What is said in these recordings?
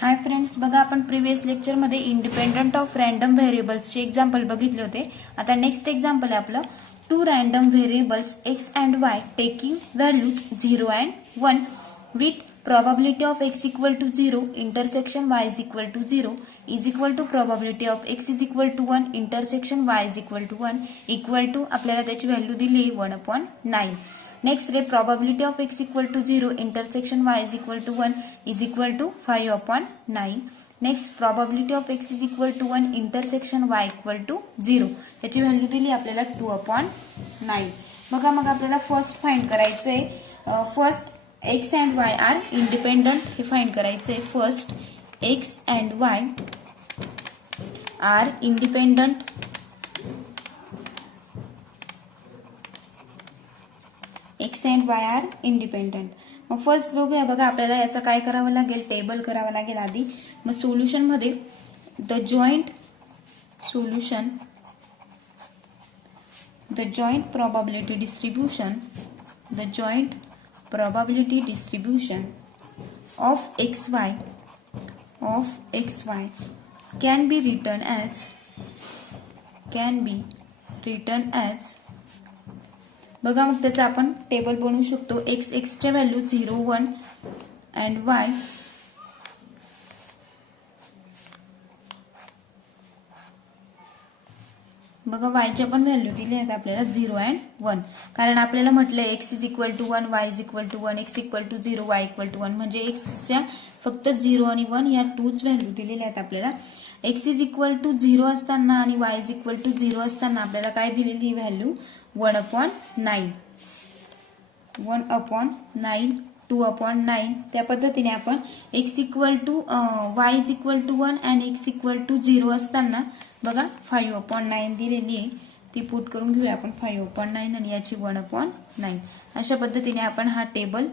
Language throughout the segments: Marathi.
हाय फ्रेंड्स, बघा आपण प्रिव्हियस लेक्चरमध्ये इंडिपेंडंट ऑफ रॅन्डम व्हेरिएबल्सचे एक्झाम्पल बघितले होते. आता नेक्स्ट एक्झाम्पल आहे आपलं two random variables X and Y taking values 0 and 1 with probability of x equal to 0 intersection y is equal to 0 is equal to probability of x is equal to 1 intersection y is equal to 1 equal to आपल्याला त्याची व्हॅल्यू दिली 1/9. Next ray probability of x equal to 0 intersection y is equal to 1 is equal to 5/9. Next probability of x is equal to 1 intersection y equal to 0 याची व्हॅल्यू दिली आपल्याला 2/9. बघा मग आपल्याला फर्स्ट फाइंड करायचंय. First x and y are independent हे फाइंड करायचंय. First x and y are independent x and y are independent. मग फर्स्ट बघूया. बघा आपल्याला याचा काय करावं लागेल, टेबल करावं लागेल आधी. मग सोल्युशन मध्ये the joint solution the joint probability distribution of xy can be written as बघा मग त्याचा आपण टेबल बनवू शकतो. x च्या व्हॅल्यू 0 1 अँड y बघा y च्या पण व्हॅल्यू दिली आहेत आपल्याला 0 अँड 1. कारण आपल्याला म्हटलंय x is equal to 1 y is equal to 1 x equal to 0 y equal to 1 म्हणजे x च्या फक्त 0 आणि 1 या टूच व्हॅल्यू दिलेल्या आहेत आपल्याला. x इज इक्वल टू 0 असताना आणि y इज इक्वल टू 0 असताना आपल्याला काय दिलेली व्हॅल्यू 1/9 2/9. त्या पद्धतीने आपण x equal to y is equal to 1 आणि x इक्वल टू 0 असताना बघा 5/9 दिलेली आहे. ती पुट करून घेऊया आपण 5/9 आणि याची 1/9. अशा पद्धतीने आपण हा टेबल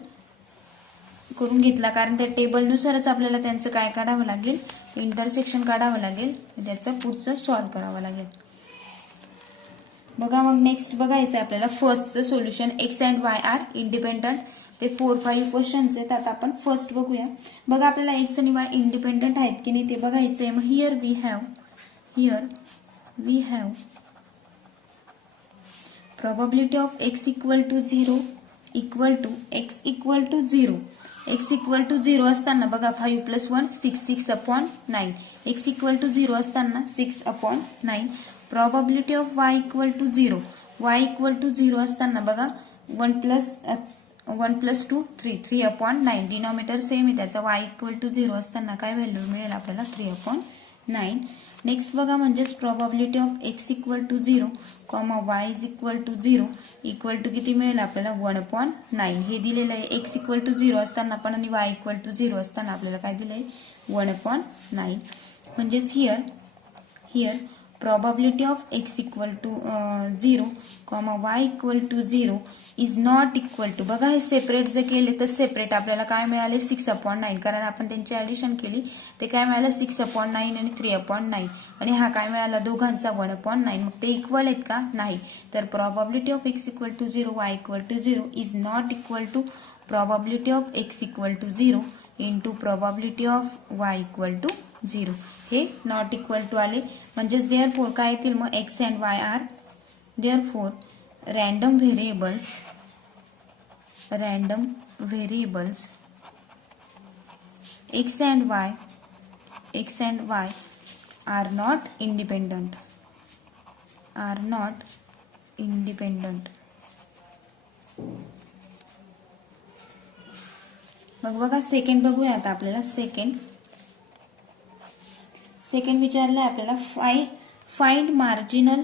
करून घेतला. कारण त्या टेबलनुसारच आपल्याला त्यांचं काय काढावं लागेल, इंटरसेक्शन काढावं लागेल, त्याचं पुढचं सॉल्व्ह करावं लागेल. बघा मग नेक्स्ट बघायचं आपल्याला फर्स्टचं solution X and Y are independent. ते 4-5 क्वेश्चन्स आहेत. आता आपण फर्स्ट बघूया. बघा आपल्याला एक्स आणि वाय इंडिपेंडंट आहेत की नाही ते बघायचंय. मग here we have probability of x equal to 0 equal to x equal to 0. x equal to 0 असताना बघा 5 + 1 6/9. x equal to 0 असताना 6/9. probability of y equal to 0 y equal to 0 असताना बघा 1 + 2 3/9. डिनॉमिनेटर सेम आहे त्याचा. y equal to 0 असताना काय व्हॅल्यू मिळेल आपल्याला 3/9. नेक्स्ट बघा म्हणजेच probability of x equal to 0, y is equal to 0 equal to किती मिळेल आपल्याला 1/9. हे दिलेलं आहे. x equal to 0 असताना पण आणि y equal to 0 असताना आपल्याला काय दिलंय 1/9. म्हणजेच here probability of x equal to 0, y equal to 0 is not equal to बघा हे सेपरेट जर केले तर सेपरेट आपल्याला काय मिळाले 6/9. कारण आपण त्यांची ऍडिशन केली ते काय मिळालं 6/9 आणि 3/9 आणि हा काय मिळाला दोघांचा 1/9. मग ते इक्वल आहेत का, नाही. तर probability of x equal to 0 y equal to 0 is not equal to probability of x equal to 0 into probability of y equal to 0. हे नॉट इक्वल टू आले. म्हणजेच देअरफोर काय येतील मग X and Y are therefore random variables X and Y are not independent मग बघा सेकंड बघूया. आता आपल्याला सेकंड विचारलंय आपल्याला find marginal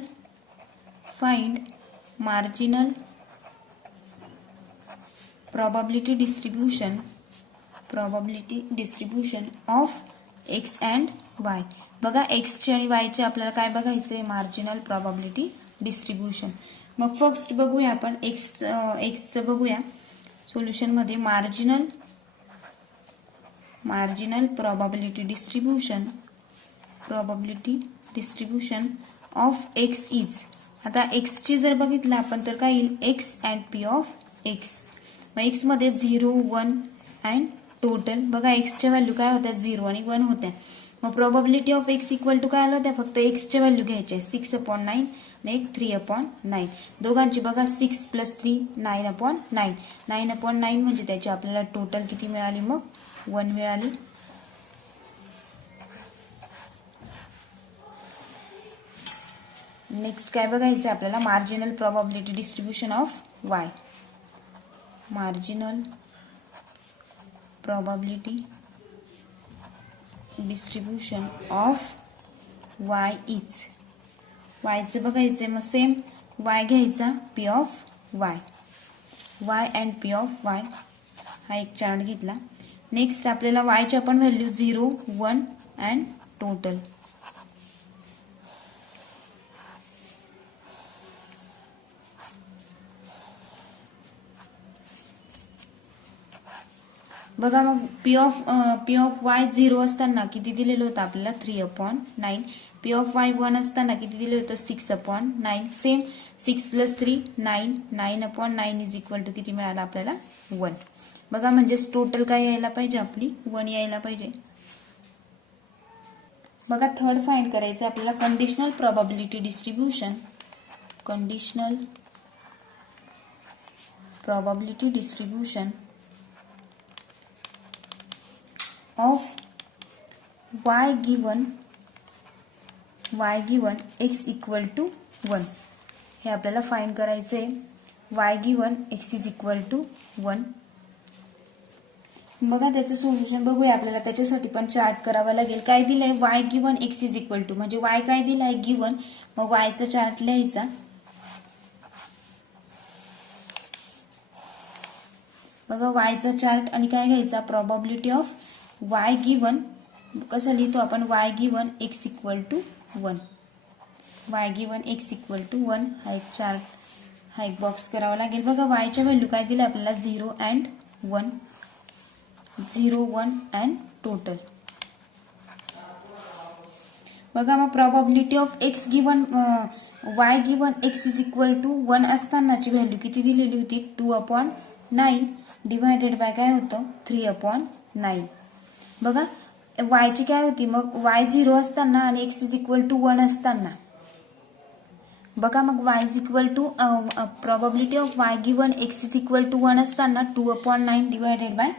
probability distribution of x and y. बघा x चे आणि y चे आपल्याला काय बघायचंय मार्जिनल probability distribution. मग फर्स्ट बघूया आपण x बघूया. सोल्युशन मध्ये marginal probability distribution of x is. आता x ची जर बघितलं आपण तर काय येईल x and p of x. मग x मध्ये 0 1 अँड टोटल बघा एक्सच्या व्हॅल्यू काय होत्या 0 आणि 1 होत्या. मग probability of X equal to काय आलं होत्या फक्त एक्सच्या व्हॅल्यू घ्यायच्या 6/9 आणि एक 3/9. दोघांची बघा 6 + 3 9/9. 9/9 म्हणजे त्याची आपल्याला टोटल किती मिळाली मग 1 मिळाली. नेक्स्ट काय बघायचं आपल्याला marginal probability distribution of Y. Marginal probability distribution of Y is. वायचं बघायचंय मग सेम वाय घ्यायचा P of Y. Y and P of Y हा एक चार्ट घेतला. नेक्स्ट आपल्याला वायच्या पण व्हॅल्यू 0, 1 अँड टोटल. बघा मग पी ऑफ वाय 0 असताना किती दिलेलं होतं आपल्याला 3/9. पी ऑफ वाय 1 असताना किती दिलेलं होतं 6/9. सेम 6 + 3 9. 9/9 इज इक्वल टू किती मिळालं आपल्याला 1. बघा म्हणजेच टोटल काय यायला पाहिजे आपली 1 यायला पाहिजे. बघा थर्ड फाइंड करायचं आपल्याला conditional probability distribution. Conditional probability distribution of y given x equal to 1. हे आपल्याला फाइंड करायचे y given x is equal to 1. बघा त्याचं सोल्युशन बघूया. आपल्याला त्याच्यासाठी पण चार्ट करावा लागेल. काय दिलंय y given x is equal to म्हणजे y काय दिलाय गिवन, मग y चा चार्ट लिहायचा. बघा y चा चार्ट आणि काय घ्यायचा प्रोबॅबिलिटी ऑफ y गिवन. कसं लिहितो आपण y given x equal to 1. y given x equal to 1 हा एक चार्ट हा एक बॉक्स करावा लागेल. बघा y च्या व्हॅल्यू काय दिलं आपल्याला 0 अँड 1. 0, 1 and total. बघा मग probability of x given y given x is equal to 1 असतानाची व्हॅल्यू किती दिलेली होती 2/9 डिवायडेड बाय काय होतं 3/9. बघा y ची काय होती मग y 0 असताना आणि x इज इक्वल टू 1 असताना. बघा मग y is equal to probability of y given x is equal to 1 असताना 2/9 डिवायडेड बाय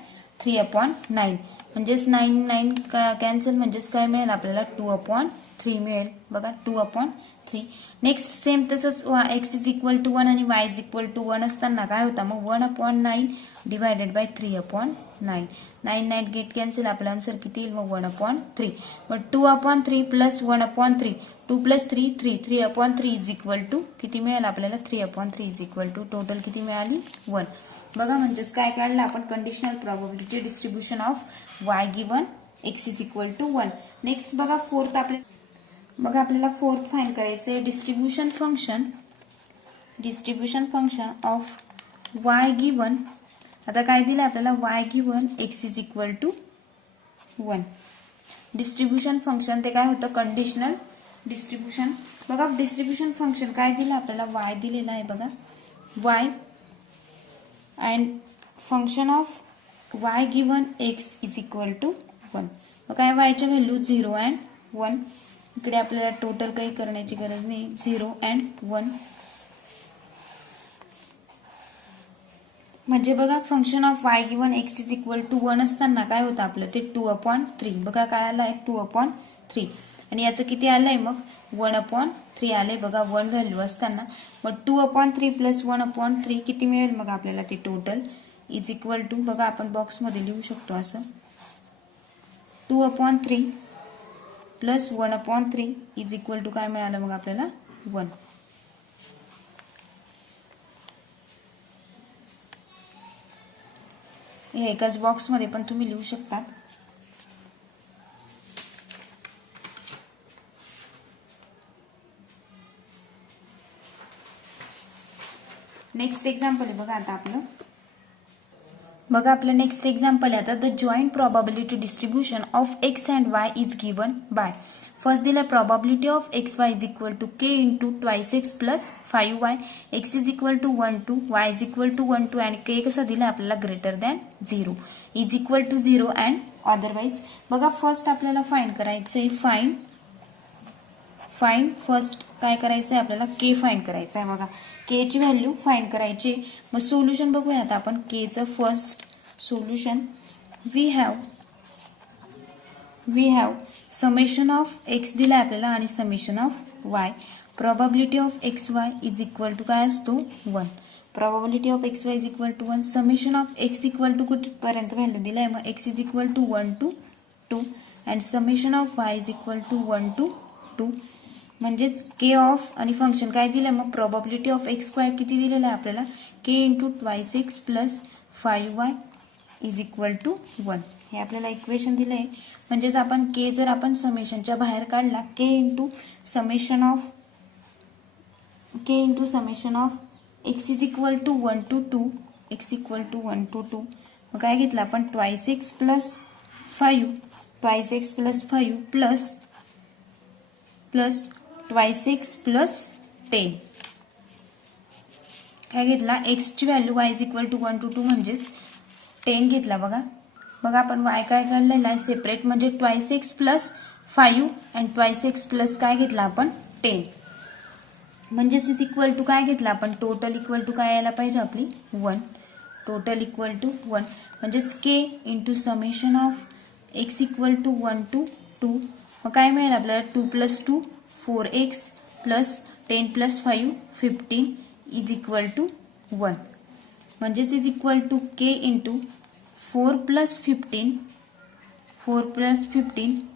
3/9 म्हणजेच 9 कॅन्सल म्हणजेच काय मिळेल आपल्याला 2/3 मिळेल. बघा 2/3. नेक्स्ट सेम तसंच x इज इक्वल टू 1 आणि y इज इक्वल टू 1 असताना काय होता मग 1/9 डिवायडेड बाय 3/9. 9 गेट कॅन्सल आपला आन्सर किती येईल मग 1/3. मग 2/3 प्लस 1/3 2 + 3 3 3/3 इज इक्वल टू किती मिळेल आपल्याला 3/3 इज इक्वल टू टोटल किती मिळाली 1. बघा म्हणजेच काय काढलं आपण conditional probability distribution of y given x is equal to 1. Next बघा आपल्याला फोर्थ फाइंड करायचं आहे distribution function of y given. आता काय दिलं आपल्याला y given x is equal to 1. Distribution function ते काय होतं कंडिशनल डिस्ट्रीब्यूशन. बघा डिस्ट्रीब्यूशन फंक्शन काय दिलं आपल्याला y दिलेला आहे. बघा y and function of y given x is equal to 1. मग काय y च्या व्हॅल्यू 0 अँड 1. इकडे आपल्याला टोटल काही करण्याची गरज नाही 0 अँड 1. म्हणजे बघा function of y given x is equal to 1 असताना काय होतं आपलं ते 2/3. बघा काय आलंय 2/3 आणि याचं किती आलंय मग 1/3 आलंय. बघा 1 व्हॅल्यू असताना मग 2/3 प्लस 1/3 किती मिळेल मग आपल्याला ते टोटल इज इक्वल टू. बघा आपण बॉक्समध्ये लिहू शकतो असं 2/3 प्लस 1/3 इज इक्वल टू काय मिळालं मग आपल्याला 1. हे एकाच बॉक्समध्ये पण तुम्ही लिहू शकता. नेक्स्ट एक्झाम्पल आहे बघा आता आपलं बघा आपलं नेक्स्ट एक्झाम्पल आहे आता the joint probability distribution of X and Y is given by first दिला probability of X Y is equal to K into twice X plus 5y X is equal to 1 2 Y is equal to 1 2 and K कसा दिला आपल्याला greater than 0 is equal to 0 and otherwise. बघा फर्स्ट आपल्याला फाइंड करायचं आहे फाइंड फर्स्ट काय करायचं आहे आपल्याला के फाइंड करायचं आहे. बघा के ची व्हॅल्यू फाइंड करायची. मग सोल्युशन बघूया आता आपण के चं first solution we have summation of X दिला आपल्याला आणि summation of Y. Probability of X Y is equal to काय असतो 1. Probability of X Y is equal to 1. Summation of X equal to कुठपर्यंत व्हॅल्यू दिलाय मग X is equal to 1 to 2 and summation of Y is equal to 1 to 2. म्हणजेच के ऑफ आणि फंक्शन काय दिलं मग प्रोबॅबिलिटी ऑफ एक्स स्क्वायर किती दिलेलं आहे आपल्याला K into twice X plus 5y is equal to 1. हे आपल्याला इक्वेशन दिलं आहे. म्हणजेच आपण के जर आपण समेशनच्या बाहेर काढला K into summation of X is equal to 1 to 2 X equal to 1 to 2 मग काय घेतलं आपण twice X plus 5 plus twice X plus 10 काय घेतला एक्स ची value y is equal to 1 to 2 म्हणजेच 10 घेतला. बघा आपण y काय काढलेला आहे सेपरेट म्हणजे twice X plus 5 and twice X plus काय घेतला आपण 10 म्हणजेच इज इक्वल टू काय घेतला आपण टोटल इक्वल टू काय यायला पाहिजे आपली 1. टोटल इक्वल टू 1 म्हणजेच K into summation of X equal to 1 to 2 मग काय मिळेल आपल्याला 2 plus 2 4x plus 10 plus 5 15 is equal to 1 म्हणजेच is equal to K into 4 plus 15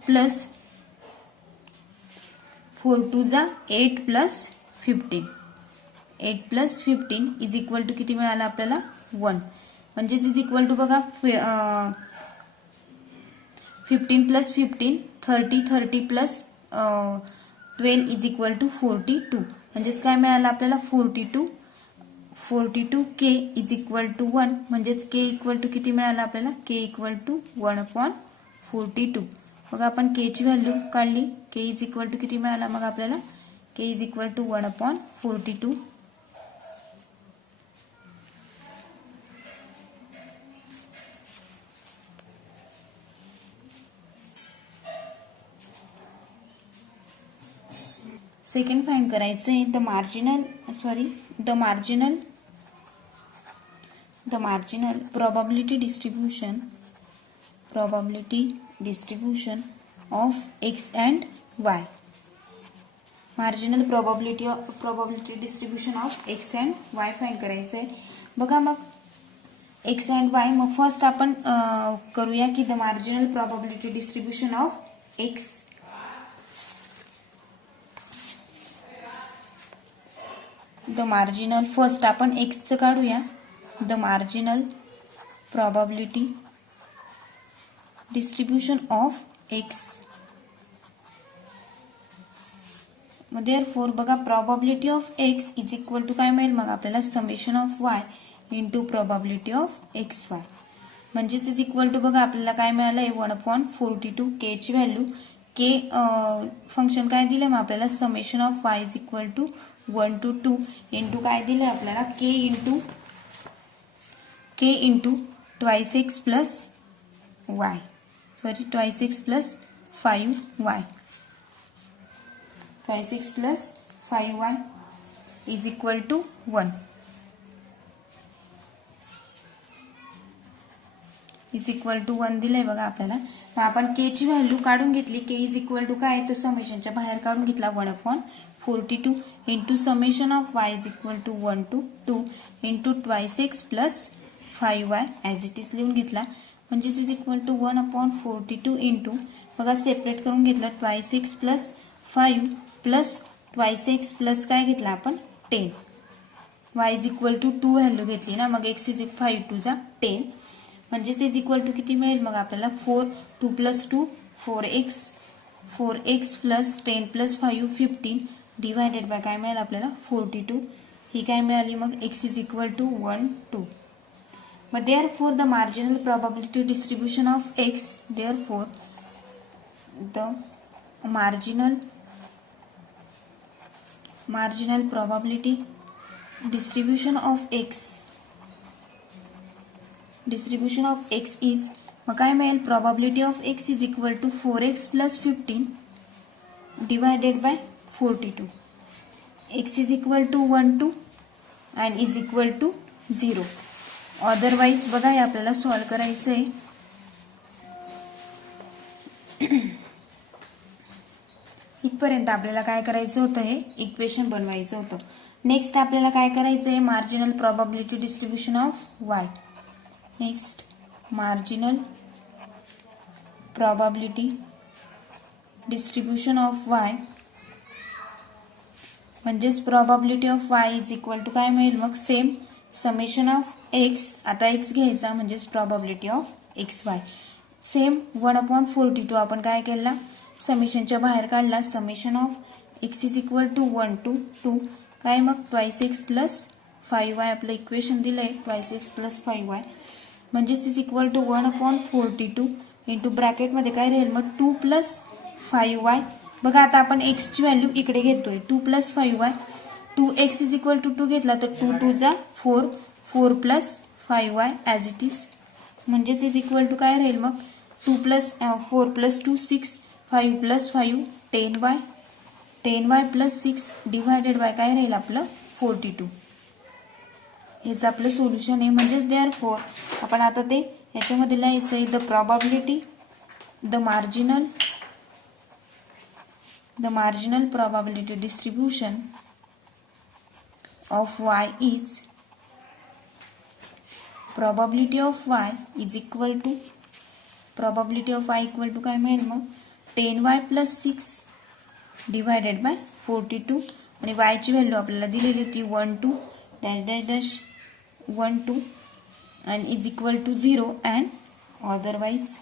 plus 4 to जा 8 प्लस 15 इज इक्वल टू किती मिळालं आपल्याला 1 म्हणजेच इज इक्वल टू बघा 15 plus 15 30 plus 12 is equal to 42 म्हणजेच काय मिळालं आपल्याला 42 के इज इक्वल टू 1 म्हणजेच के इक्वल टू किती मिळालं आपल्याला के इक्वल टू 1/42. मग आपण के ची व्हॅल्यू काढली के इज इक्वल टू किती मिळाला मग आपल्याला K is equal to 1/42. Second find करायचं आहे the marginal probability distribution of x and y. Marginal probability distribution of x and y find करायचं आहे. बघा मग x and y मग फर्स्ट आपण करूया की the marginal probability distribution of x the marginal first आपण x चं काढूया the marginal probability distribution of x therefore बघा probability of x is equal to काय मिळेल मग आपल्याला summation of y into probability of xy म्हणजेच इज इक्वल टू बघा आपल्याला काय मिळालं आहे 1/42 के ची व्हॅल्यू के फंक्शन काय दिलं मग आपल्याला summation of y is equal to 1 to 2 into काय दिलं आपल्याला K into twice X plus 5y is equal to 1 दिलंय बघा आपल्याला. मग आपण के ची व्हॅल्यू काढून घेतली के इज इक्वल टू काय तर समेशनच्या बाहेर काढून घेतला 1/42 into summation of y is equal to 1 to 2 into twice X plus 5y as it is लिहून घेतला म्हणजेच इज इक्वल टू 1/42 इंटू बघा सेपरेट करून घेतलं twice X plus 5 plus twice X plus काय घेतला आपण 10 y is equal to 2 value घेतली ना मग x इज 5 टू जा 10 म्हणजेच इज इक्वल टू किती मिळेल मग आपल्याला 2 plus 2 4x plus 10 plus 5 15 divided by काय मिळेल आपल्याला 42 ही काय मिळाली मग x इज इक्वल टू 1 2 मग therefore the marginal probability distribution of x, therefore the marginal probability distribution of x is, मग काय मिळेल, probability of x is equal to 4x plus 15 divided by 42. x is equal to 1 2 and is equal to 0. Otherwise बघा हे आपल्याला सॉल्व करायचं आहे. इथपर्यंत आपल्याला काय करायचं होतं, हे इक्वेशन बनवायचं होतं. नेक्स्ट आपल्याला काय करायचं आहे, marginal probability distribution of Y. Next marginal probability distribution of Y म्हणजेच probability of Y is equal to काय मिळेल, मग सेम समेशन ऑफ एक्स, आता एक्स घ्यायचा म्हणजेच probability of X Y. Same 1/42 आपण काय केला, समेशनच्या बाहेर काढला. Summation of X is equal to 1 to 2 काय, मग ट्वाइस एक्स प्लस 5y आपलं इक्वेशन दिलंय, ट्वाइस एक्स प्लस 5y म्हणजेच इज इक्वल टू 1/42 इंटू ब्रॅकेटमध्ये काय राहील, मग 2 प्लस 5y. बघा आता आपण एक्सची व्हॅल्यू इकडे घेतोय, 2 plus 5y. 2x is equal to 2 घेतला तर 2 2 जा 4, 4 plus 5y as it is म्हणजेच इज इक्वल टू काय राहील, मग 2 plus 4 plus 2 6, 5 plus 5 10y, 10y plus 6 divided by काय राहील आपलं 42. हेच आपलं सोल्युशन आहे. म्हणजेच देअरफॉर आपण आता ते याच्यामध्ये लिहायचं आहे, the probability, the marginal probability distribution of y is, probability of y is equal to, probability of y equal to काय मिळेल, मग 10y plus 6 divided by 42 आणि y ची व्हॅल्यू आपल्याला दिलेली होती 1 2 dash dash dash 1 2 and is equal to 0 and otherwise